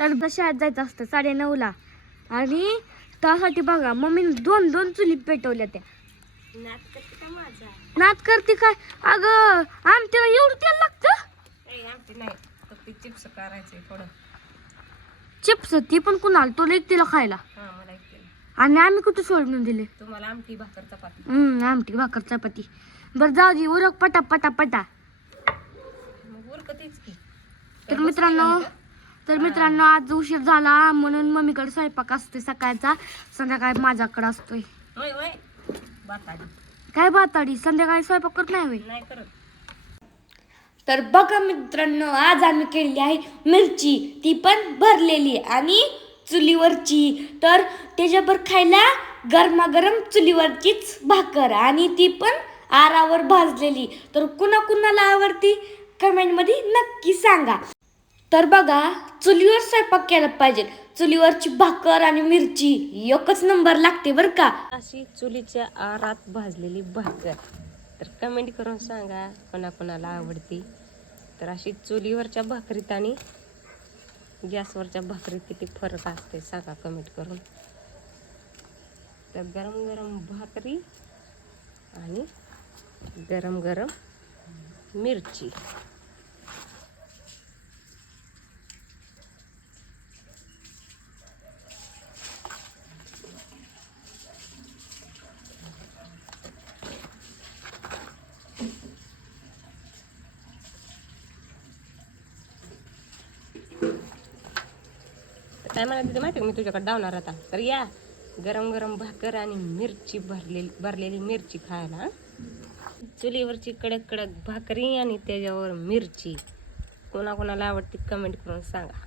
तर शाळेत जायचं असतं 9:30ला आणि त्यासाठी बघा मम्मीने 2 चुली पेटवल्या त्या. नात करते काय अगं आमच्याला एवढं तेल लागतं. नाही चिप्स करायचे थोडं. चिप्स ती पण कुणाला तो एकटीला खायला मला एक आणि आम्ही कुठे सोडून दिले तुम्हाला आमटी भाकर चपाती. आमटी भाकर चपाती. बरं जाऊ दे उरक पटा पटा पटा. मग उरकतेच की. तर मित्रांनो आज उशीर झाला म्हणून मम्मीकडे स्वयंपाक असते सकाळचा, संध्याकाळी माझ्याकडे असतोय. होय होय बाताडी. काय बाताडी संध्याकाळी स्वयंपाक करत नाही होय. नाही करत. तर बघा मित्रांनो आज आम्ही केलेली आहे मिरची, ती पण भरलेली आणि चुलीवरची. तर त्याच्यावर खायला गरमागरम चुलीवरचीच भाकर आणि ती पण आरावर भाजलेली. तर कुणाला आवडती कमेंटमध्ये नक्की सांगा. तर बघा चुलीवर स्वयंपाक केला पाहिजे. चुलीवरची भाकर आणि मिरची एकच नंबर लागते बरं का. अशी चुलीच्या आरात भाजलेली भाकर. तर कमेंट करून सांगा कोणाला आवडती. तर अशी चुलीवरच्या भाकरीत आणि गॅसवरच्या भाकरीत किती फरक असते सांगा कमेंट करून. तर गरम गरम भाकरी आणि गरम गरम मिरची. काय मला तिथे माहिती मी तुझ्याकडे धावणार आता. तर या गरम गरम भाकर आणि मिरची भरलेली मिरची खायला. चुलीवरची कडक कडक भाकरी आणि त्याच्यावर मिरची. कोणाला आवडते कमेंट करून सांगा.